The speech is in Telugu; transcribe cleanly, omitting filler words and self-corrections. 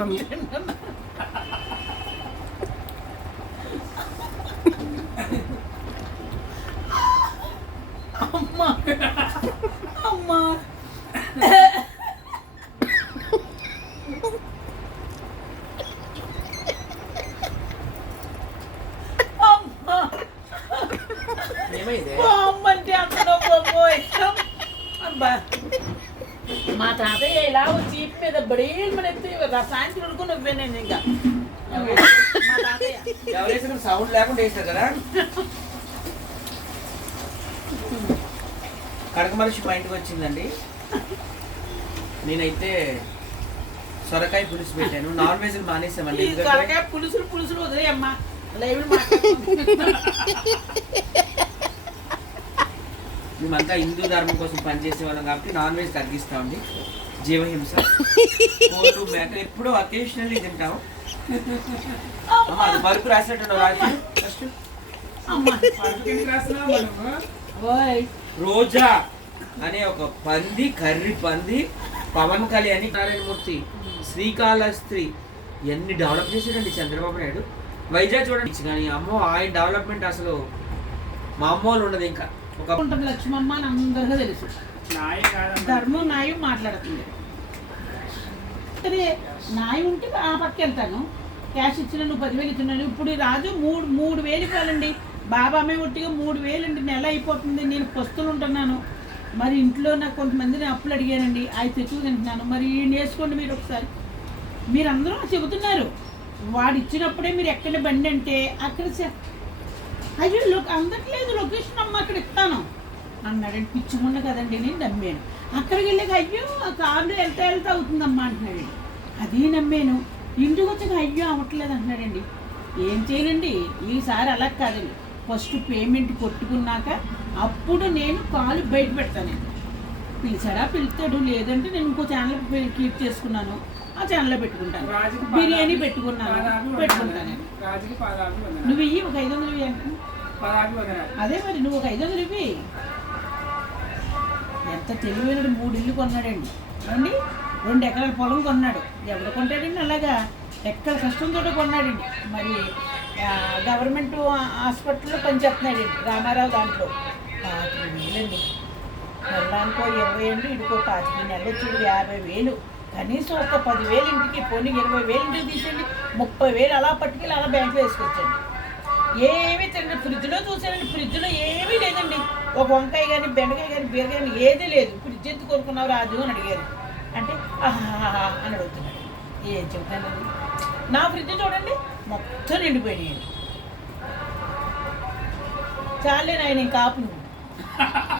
వస్తుంది. అమ్మా అమ్మా అమ్మంటే అందరూ మా తాతయ్య ఇలా చీప్ మీద బడేలు మన ఎత్తి సాయంత్రం వరకు నువ్వే నేను ఇంకా మా తాతయ్య సౌండ్ లేకుండా వేసారు కదా. కడక మనిషి మా ఇంటికి వచ్చిందండి. నేనైతే సొరకాయ పులుసు పెట్టాను. నాన్ వెజ్ మానేసామండి. సొరకాయ పులుసులు వదిలేయమ్మా లైవ్ మేమంతా హిందూ ధర్మం కోసం పనిచేసే వాళ్ళం కాబట్టి నాన్ వెజ్ తగ్గిస్తామండి. జీవహింస మేక ఎప్పుడో అకేషనల్లీ తింటాం. పరుపు రాసినట్టు ఫస్ట్ రోజా అనే ఒక పంది, కర్రీ పంది, పవన్ కళ్యాణ్, నారాయణమూర్తి, శ్రీకాళహస్తి ఎన్ని డెవలప్ చేశాడండి చంద్రబాబు నాయుడు. వైజాగ్ చూడండి కానీ అమ్మో ఆయన డెవలప్మెంట్ అసలు మా అమ్మ వాళ్ళు ఉండదు. ఇంకా ఒక లక్ష్మమ్మ అని అందరికీ తెలుసు. ధర్మం న్యాయం మాట్లాడుతుంది. సరే న్యాయం ఉంటే ఆ పక్క వెళ్తాను. క్యాష్ ఇచ్చిన నువ్వు 10,000 ఇచ్చినాను. ఇప్పుడు రాజు 3,000 ఇవ్వాలండి. బాబా అమ్మాయి ఒట్టిగా 3,000 అండి. నెల అయిపోతుంది. నేను పస్తులు ఉంటున్నాను. మరి ఇంట్లో నాకు కొంతమందిని అప్పులు అడిగానండి. అవి తెచ్చుకు తింటున్నాను. మరి వేసుకోండి మీరు ఒకసారి. మీరందరూ చెబుతున్నారు వాడు ఇచ్చినప్పుడే మీరు ఎక్కడ బండి అంటే అక్కడ అయ్యో అందట్లేదు లొకేషన్ అమ్మ అక్కడ ఇస్తాను అన్నాడండి. పిచ్చుకున్న కదండి నేను నమ్మాను. అక్కడికి వెళ్ళాక అయ్యో ఆ కార్లు వెళ్తా అవుతుందమ్మా అంటున్నాడండి. అది నమ్మాను. ఇంటికి వచ్చాక అయ్యో అవ్వట్లేదు అంటున్నాడండి. ఏం చేయనండి ఈసారి అలా కాదండి. ఫస్ట్ పేమెంట్ కొట్టుకున్నాక అప్పుడు నేను కాలు బయట పెడతానండి. పిలిచాడా పిలుస్తాడు. లేదంటే నేను ఇంకో ఛానల్ కీప్ చేసుకున్నాను. ఆ ఛానల్లో పెట్టుకుంటాను. బిర్యానీ పెట్టుకుంటాను. నువ్వు ఇయ్యి ఒక 500 ఇవ్వి అంటే అదే మరి నువ్వు ఒక 500 ఇవ్వి. ఎంత తెలివైనడు 3 ఇల్లు కొన్నాడండి. అండి 2 ఎకరాల పొలం కొన్నాడు. ఎవరు కొంటాడండి అలాగా? ఎక్కడ కష్టంతో కొన్నాడండి. మరి గవర్నమెంట్ హాస్పిటల్లో పనిచేస్తున్నాడండి రామారావు. దాంట్లో 25,000 నెలకో 20 ఏళ్ళు ఇడుకో 25 నెలలు వచ్చి 50,000. కనీసం ఒక 10,000 ఇంటికి పోనీ 20,000 ఇంటికి తీసేయండి. 30,000 అలా పట్టుకెళ్ళి అలా బ్యాంకులో వేసుకొచ్చండి. ఏమీ తిండి ఫ్రిడ్జ్లో చూసానండి. ఫ్రిడ్జ్లో ఏమీ లేదండి. ఒక వంకాయ కానీ బెండకాయ కానీ బీరకాయ కానీ ఏదీ లేదు. ఫ్రిడ్జ్ ఎందుకు కొనుక్కున్నావు రాజు అని అడిగారు. అంటే ఆహా అని అడుగుతున్నాడు. ఏం చెప్తానండి. నా ఫ్రిడ్జ్ చూడండి మొత్తం నిండిపోయినాయండి. చాలే నాయన ఇంకా ఆపు.